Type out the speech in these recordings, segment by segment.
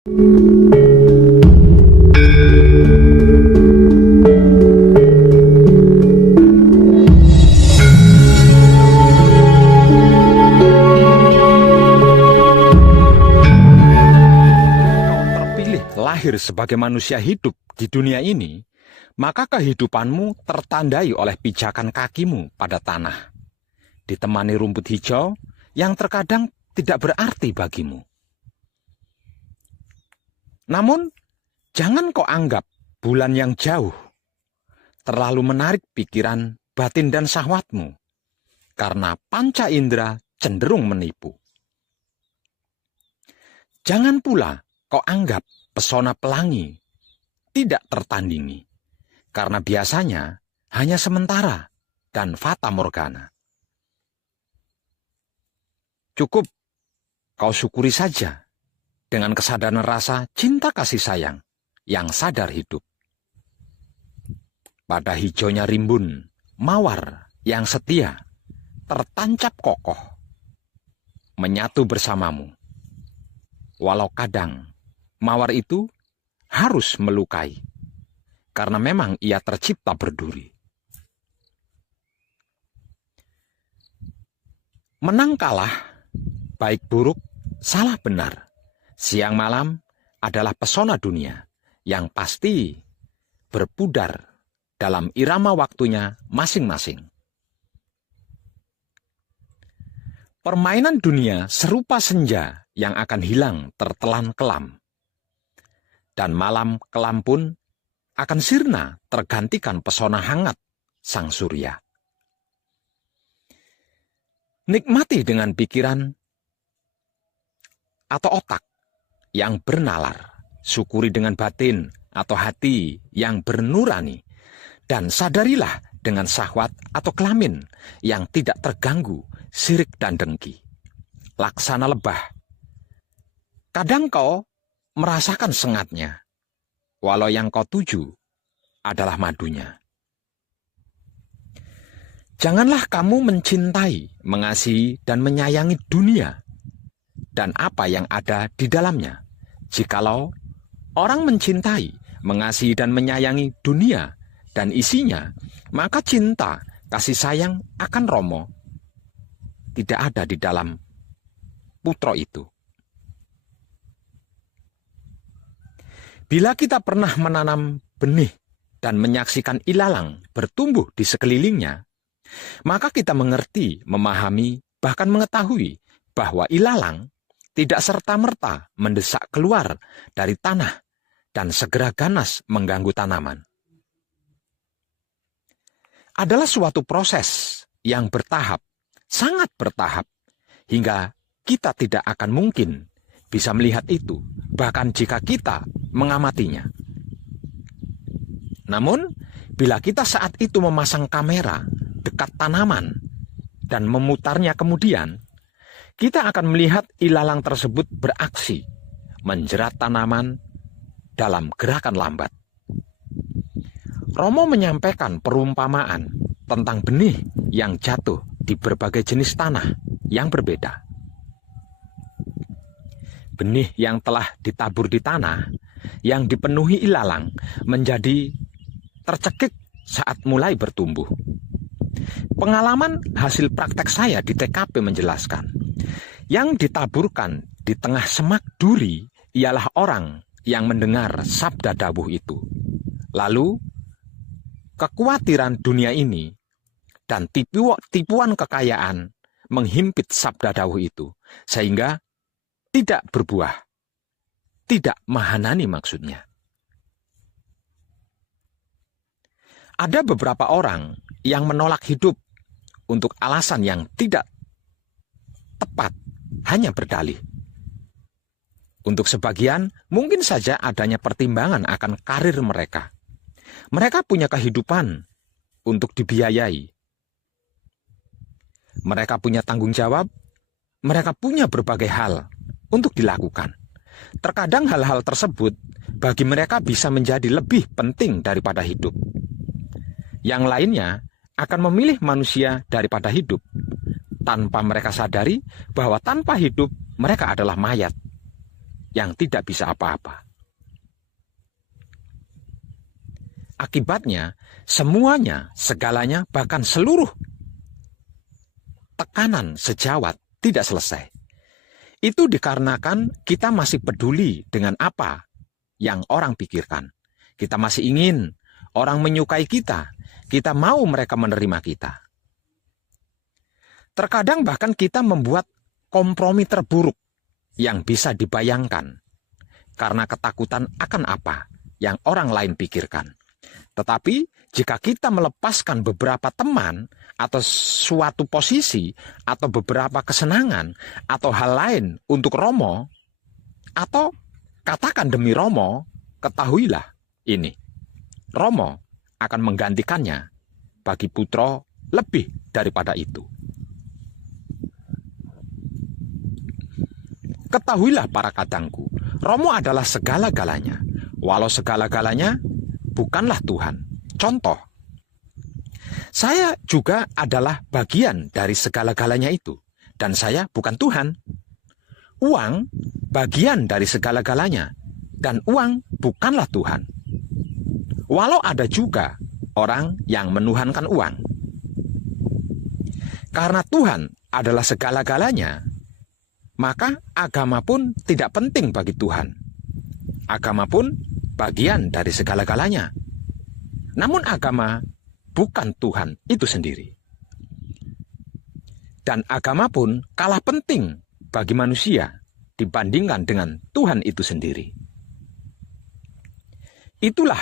Terpilih lahir sebagai manusia hidup di dunia ini, maka kehidupanmu tertandai oleh pijakan kakimu pada tanah, ditemani rumput hijau yang terkadang tidak berarti bagimu. Namun, jangan kau anggap bulan yang jauh terlalu menarik pikiran, batin, dan syahwatmu, karena panca indera cenderung menipu. Jangan pula kau anggap pesona pelangi tidak tertandingi, karena biasanya hanya sementara dan fata morgana. Cukup kau syukuri saja dengan kesadaran rasa cinta kasih sayang yang sadar hidup. Pada hijaunya rimbun, mawar yang setia tertancap kokoh, menyatu bersamamu. Walau kadang mawar itu harus melukai, karena memang ia tercipta berduri. Menang kalah, baik buruk, salah benar, siang malam adalah pesona dunia yang pasti berpudar dalam irama waktunya masing-masing. Permainan dunia serupa senja yang akan hilang tertelan kelam. Dan malam kelam pun akan sirna tergantikan pesona hangat sang surya. Nikmati dengan pikiran atau otak yang bernalar, syukuri dengan batin atau hati yang bernurani, dan sadarilah dengan syahwat atau kelamin yang tidak terganggu sirik dan dengki. Laksana lebah. Kadang kau merasakan sengatnya, walau yang kau tuju adalah madunya. Janganlah kamu mencintai, mengasihi, dan menyayangi dunia dan apa yang ada di dalamnya. Jikalau orang mencintai, mengasihi, dan menyayangi dunia dan isinya, maka cinta, kasih sayang akan romo tidak ada di dalam putra itu. Bila kita pernah menanam benih dan menyaksikan ilalang bertumbuh di sekelilingnya, maka kita mengerti, memahami, bahkan mengetahui bahwa ilalang tidak serta-merta mendesak keluar dari tanah dan segera ganas mengganggu tanaman. Adalah suatu proses yang bertahap, sangat bertahap, hingga kita tidak akan mungkin bisa melihat itu, bahkan jika kita mengamatinya. Namun, bila kita saat itu memasang kamera dekat tanaman dan memutarnya kemudian, kita akan melihat ilalang tersebut beraksi, menjerat tanaman dalam gerakan lambat. Romo menyampaikan perumpamaan tentang benih yang jatuh di berbagai jenis tanah yang berbeda. Benih yang telah ditabur di tanah, yang dipenuhi ilalang, menjadi tercekik saat mulai bertumbuh. Pengalaman hasil praktek saya di TKP menjelaskan, yang ditaburkan di tengah semak duri ialah orang yang mendengar sabda dawuh itu. Lalu, kekhawatiran dunia ini dan tipuan kekayaan menghimpit sabda dawuh itu, sehingga tidak berbuah, tidak mahanani maksudnya. Ada beberapa orang yang menolak hidup untuk alasan yang tidak tepat, hanya berdalih. Untuk sebagian, mungkin saja adanya pertimbangan akan karir mereka. Mereka punya kehidupan untuk dibiayai. Mereka punya tanggung jawab, mereka punya berbagai hal untuk dilakukan. Terkadang hal-hal tersebut bagi mereka bisa menjadi lebih penting daripada hidup. Yang lainnya akan memilih manusia daripada hidup, tanpa mereka sadari bahwa tanpa hidup mereka adalah mayat. yang tidak bisa apa-apa. Akibatnya, semuanya, segalanya, bahkan seluruh tekanan sejawat tidak selesai. Itu dikarenakan kita masih peduli dengan apa yang orang pikirkan. Kita masih ingin orang menyukai kita. Kita mau mereka menerima kita. Terkadang bahkan kita membuat kompromi terburuk yang bisa dibayangkan karena ketakutan akan apa yang orang lain pikirkan. Tetapi jika kita melepaskan beberapa teman atau suatu posisi atau beberapa kesenangan atau hal lain untuk Romo, atau katakan demi Romo, ketahuilah ini, Romo akan menggantikannya bagi putra lebih daripada itu. Ketahuilah para kadangku, Romo adalah segala-galanya, walau segala-galanya bukanlah Tuhan. Contoh, saya juga adalah bagian dari segala-galanya itu, dan saya bukan Tuhan. Uang bagian dari segala-galanya, dan uang bukanlah Tuhan. Walau ada juga orang yang menuhankan uang. Karena Tuhan adalah segala-galanya, maka agama pun tidak penting bagi Tuhan. Agama pun bagian dari segala-galanya. Namun agama bukan Tuhan itu sendiri. Dan agama pun kalah penting bagi manusia dibandingkan dengan Tuhan itu sendiri. Itulah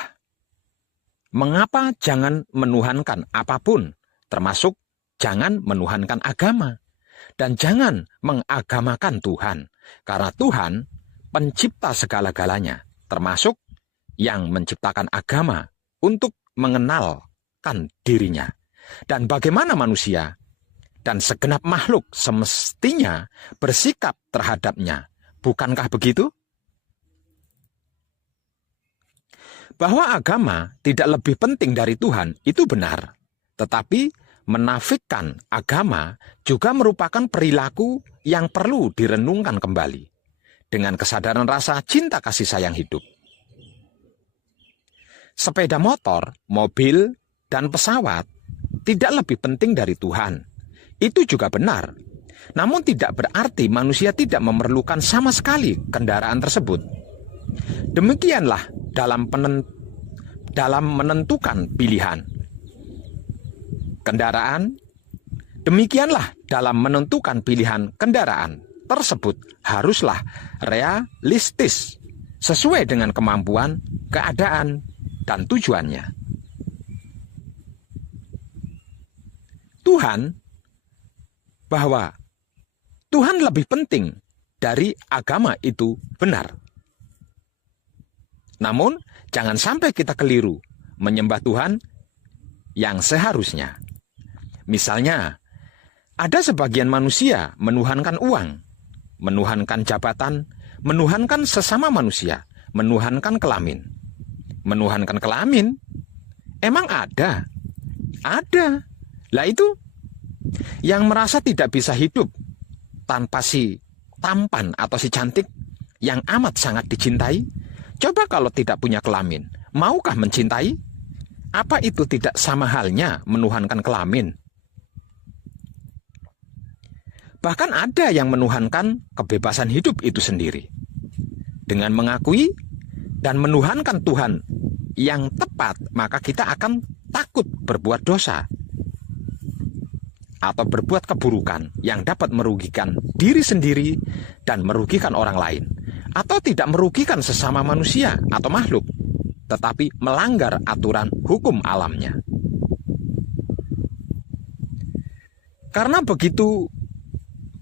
mengapa jangan menuhankan apapun, termasuk jangan menuhankan agama. Dan jangan mengagamakan Tuhan, karena Tuhan pencipta segala-galanya, termasuk yang menciptakan agama untuk mengenalkan dirinya. Dan bagaimana manusia dan segenap makhluk semestinya bersikap terhadapnya. Bukankah begitu? Bahwa agama tidak lebih penting dari Tuhan, itu benar. Tetapi menafikan agama juga merupakan perilaku yang perlu direnungkan kembali dengan kesadaran rasa cinta kasih sayang hidup. Sepeda motor, mobil, dan pesawat tidak lebih penting dari Tuhan. Itu juga benar. Namun tidak berarti manusia tidak memerlukan sama sekali kendaraan tersebut. Demikianlah dalam menentukan pilihan kendaraan, demikianlah dalam menentukan pilihan kendaraan tersebut haruslah realistis, sesuai dengan kemampuan, keadaan, dan tujuannya. Bahwa Tuhan lebih penting dari agama itu benar. Namun, jangan sampai kita keliru menyembah Tuhan yang seharusnya. Misalnya, ada sebagian manusia menuhankan uang, menuhankan jabatan, menuhankan sesama manusia, menuhankan kelamin. Menuhankan kelamin? Emang ada? Ada. Lah itu, yang merasa tidak bisa hidup tanpa si tampan atau si cantik yang amat sangat dicintai, coba kalau tidak punya kelamin, maukah mencintai? Apa itu tidak sama halnya menuhankan kelamin? Bahkan ada yang menuhankan kebebasan hidup itu sendiri. Dengan mengakui dan menuhankan Tuhan yang tepat, maka kita akan takut berbuat dosa atau berbuat keburukan yang dapat merugikan diri sendiri dan merugikan orang lain, atau tidak merugikan sesama manusia atau makhluk, tetapi melanggar aturan hukum alamnya. Karena begitu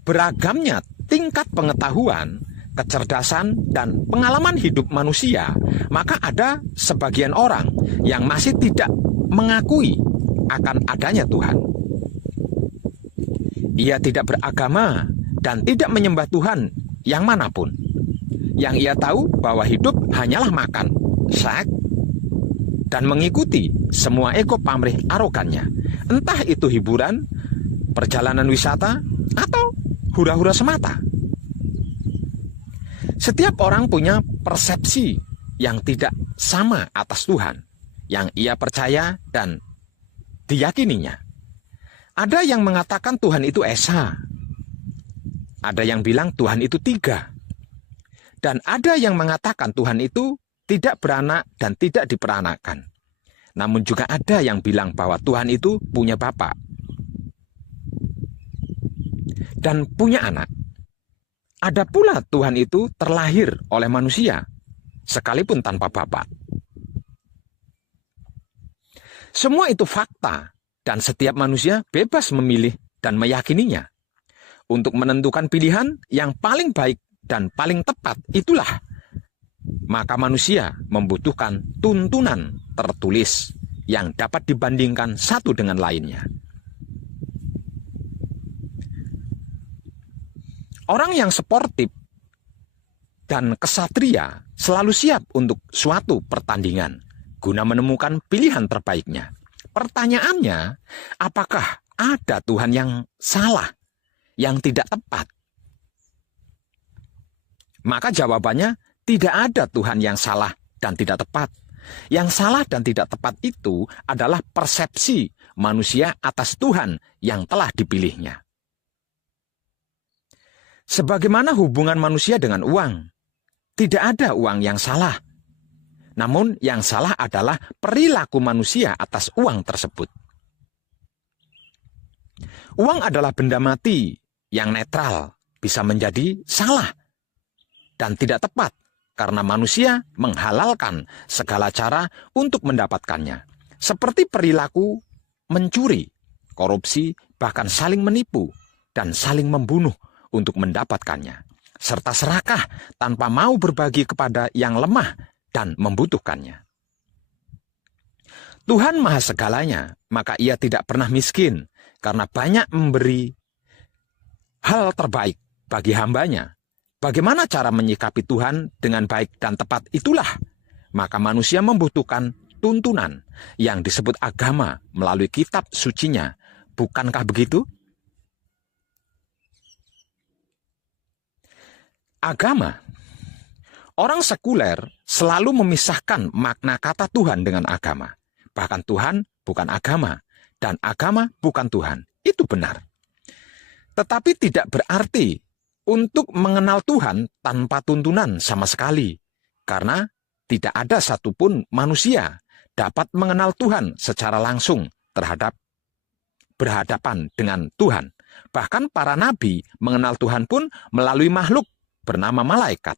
beragamnya tingkat pengetahuan, kecerdasan, dan pengalaman hidup manusia, maka ada sebagian orang yang masih tidak mengakui akan adanya Tuhan. Ia tidak beragama dan tidak menyembah Tuhan yang manapun. Yang ia tahu bahwa hidup hanyalah makan, seks, dan mengikuti semua ego pamrih arogannya. Entah itu hiburan, perjalanan wisata, atau hura-hura semata. Setiap orang punya persepsi yang tidak sama atas Tuhan, yang ia percaya dan diyakininya. Ada yang mengatakan Tuhan itu esa, ada yang bilang Tuhan itu tiga, dan ada yang mengatakan Tuhan itu tidak beranak dan tidak diperanakan. Namun juga ada yang bilang bahwa Tuhan itu punya bapak dan punya anak. Ada pula Tuhan itu terlahir oleh manusia, sekalipun tanpa bapak. Semua itu fakta, dan setiap manusia bebas memilih dan meyakininya. Untuk menentukan pilihan yang paling baik dan paling tepat itulah, maka manusia membutuhkan tuntunan tertulis yang dapat dibandingkan satu dengan lainnya. Orang yang sportif dan kesatria selalu siap untuk suatu pertandingan guna menemukan pilihan terbaiknya. Pertanyaannya, apakah ada Tuhan yang salah, yang tidak tepat? Maka jawabannya, tidak ada Tuhan yang salah dan tidak tepat. Yang salah dan tidak tepat itu adalah persepsi manusia atas Tuhan yang telah dipilihnya. Sebagaimana hubungan manusia dengan uang, tidak ada uang yang salah. Namun yang salah adalah perilaku manusia atas uang tersebut. Uang adalah benda mati yang netral, bisa menjadi salah dan tidak tepat karena manusia menghalalkan segala cara untuk mendapatkannya. Seperti perilaku mencuri, korupsi, bahkan saling menipu dan saling membunuh untuk mendapatkannya, serta serakah tanpa mau berbagi kepada yang lemah dan membutuhkannya. Tuhan Maha Segalanya, maka Ia tidak pernah miskin karena banyak memberi hal terbaik bagi hambanya. Bagaimana cara menyikapi Tuhan dengan baik dan tepat itulah, maka manusia membutuhkan tuntunan yang disebut agama melalui kitab sucinya. Bukankah begitu? Agama. Orang sekuler selalu memisahkan makna kata Tuhan dengan agama. Bahkan Tuhan bukan agama, dan agama bukan Tuhan. Itu benar. Tetapi tidak berarti untuk mengenal Tuhan tanpa tuntunan sama sekali. Karena tidak ada satupun manusia dapat mengenal Tuhan secara langsung berhadapan dengan Tuhan. Bahkan para nabi mengenal Tuhan pun melalui makhluk bernama malaikat.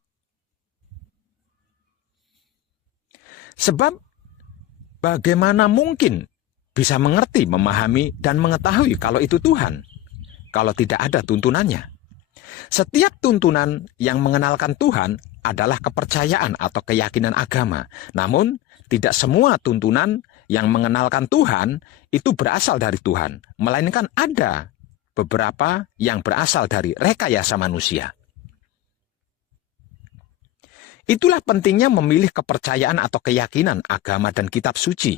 Sebab bagaimana mungkin bisa mengerti, memahami, dan mengetahui kalau itu Tuhan, kalau tidak ada tuntunannya? Setiap tuntunan yang mengenalkan Tuhan adalah kepercayaan atau keyakinan agama. Namun, tidak semua tuntunan yang mengenalkan Tuhan itu berasal dari Tuhan, melainkan ada beberapa yang berasal dari rekayasa manusia. Itulah pentingnya memilih kepercayaan atau keyakinan agama dan kitab suci,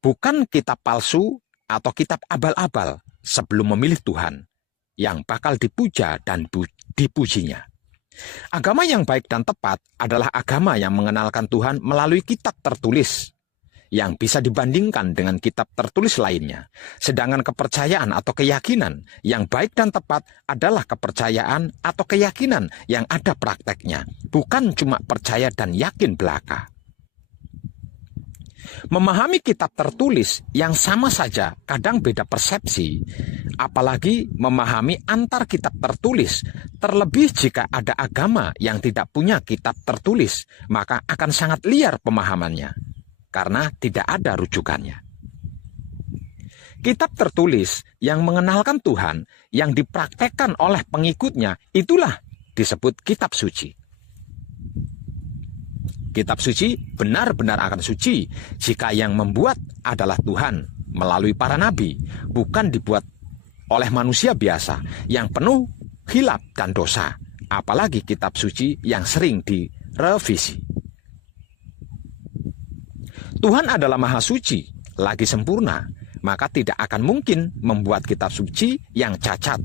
bukan kitab palsu atau kitab abal-abal sebelum memilih Tuhan yang bakal dipuja dan dipujinya. Agama yang baik dan tepat adalah agama yang mengenalkan Tuhan melalui kitab tertulis yang bisa dibandingkan dengan kitab tertulis lainnya. Sedangkan kepercayaan atau keyakinan yang baik dan tepat adalah kepercayaan atau keyakinan yang ada prakteknya, bukan cuma percaya dan yakin belaka. Memahami kitab tertulis yang sama saja kadang beda persepsi, apalagi memahami antar kitab tertulis. Terlebih jika ada agama yang tidak punya kitab tertulis, maka akan sangat liar pemahamannya karena tidak ada rujukannya. Kitab tertulis yang mengenalkan Tuhan yang dipraktekkan oleh pengikutnya itulah disebut kitab suci. Kitab suci benar-benar akan suci jika yang membuat adalah Tuhan melalui para nabi, bukan dibuat oleh manusia biasa yang penuh khilaf dan dosa, apalagi kitab suci yang sering direvisi. Tuhan adalah maha suci, lagi sempurna, maka tidak akan mungkin membuat kitab suci yang cacat,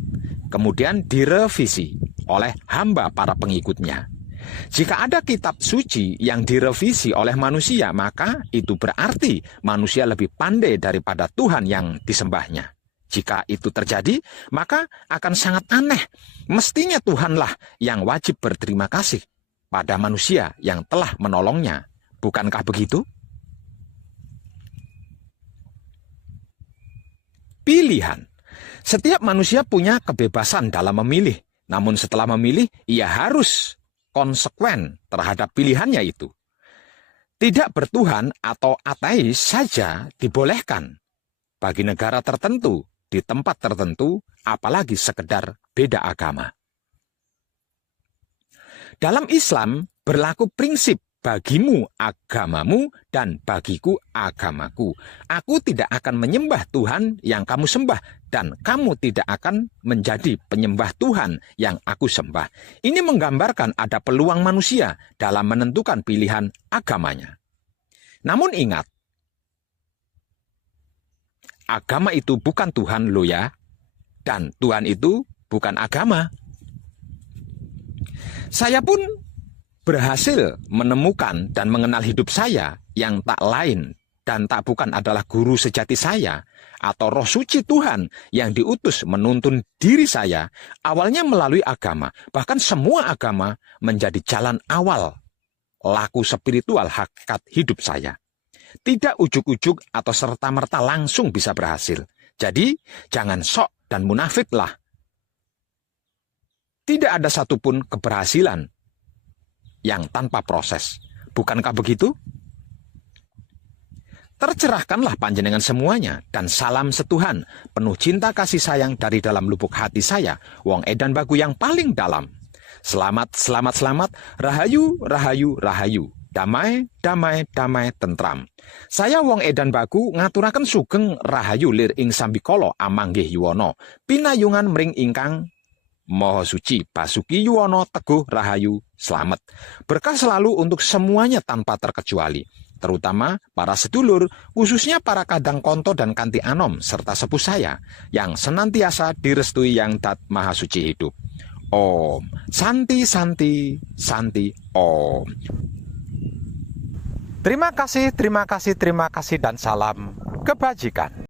kemudian direvisi oleh hamba para pengikutnya. Jika ada kitab suci yang direvisi oleh manusia, maka itu berarti manusia lebih pandai daripada Tuhan yang disembahnya. Jika itu terjadi, maka akan sangat aneh. Mestinya Tuhanlah yang wajib berterima kasih pada manusia yang telah menolongnya. Bukankah begitu? Pilihan. Setiap manusia punya kebebasan dalam memilih. Namun setelah memilih, ia harus konsekuen terhadap pilihannya itu. Tidak bertuhan atau ateis saja dibolehkan bagi negara tertentu, di tempat tertentu, apalagi sekedar beda agama. Dalam Islam berlaku prinsip bagimu agamamu dan bagiku agamaku. Aku tidak akan menyembah Tuhan yang kamu sembah dan kamu tidak akan menjadi penyembah Tuhan yang aku sembah. Ini menggambarkan ada peluang manusia dalam menentukan pilihan agamanya. Namun ingat, agama itu bukan Tuhan lo ya, dan Tuhan itu bukan agama. Saya pun berhasil menemukan dan mengenal hidup saya yang tak lain dan tak bukan adalah guru sejati saya atau roh suci Tuhan yang diutus menuntun diri saya awalnya melalui agama. Bahkan semua agama menjadi jalan awal laku spiritual hakikat hidup saya. Tidak ujuk-ujuk atau serta-merta langsung bisa berhasil. Jadi, jangan sok dan munafiklah. Tidak ada satupun keberhasilan yang tanpa proses. Bukankah begitu? Tercerahkanlah panjenengan semuanya, dan salam setuhan, penuh cinta kasih sayang dari dalam lubuk hati saya, Wong Edan Bagu yang paling dalam. Selamat, selamat, selamat, rahayu, rahayu, rahayu. Damai, damai, damai, tentram. Saya Wong Edan Bagu ngaturaken sugeng rahayu lir ing sambikala amanggih yuwana. Pinayungan mring ingkang Maha Suci Basuki Yuwono Teguh Rahayu selamat. Berkah selalu untuk semuanya tanpa terkecuali. Terutama para sedulur, khususnya para kadang konto dan kanti anom serta sepuh saya yang senantiasa direstui yang Dat Maha Suci hidup. Om. Santi, santi, santi, om. Terima kasih, dan salam kebajikan.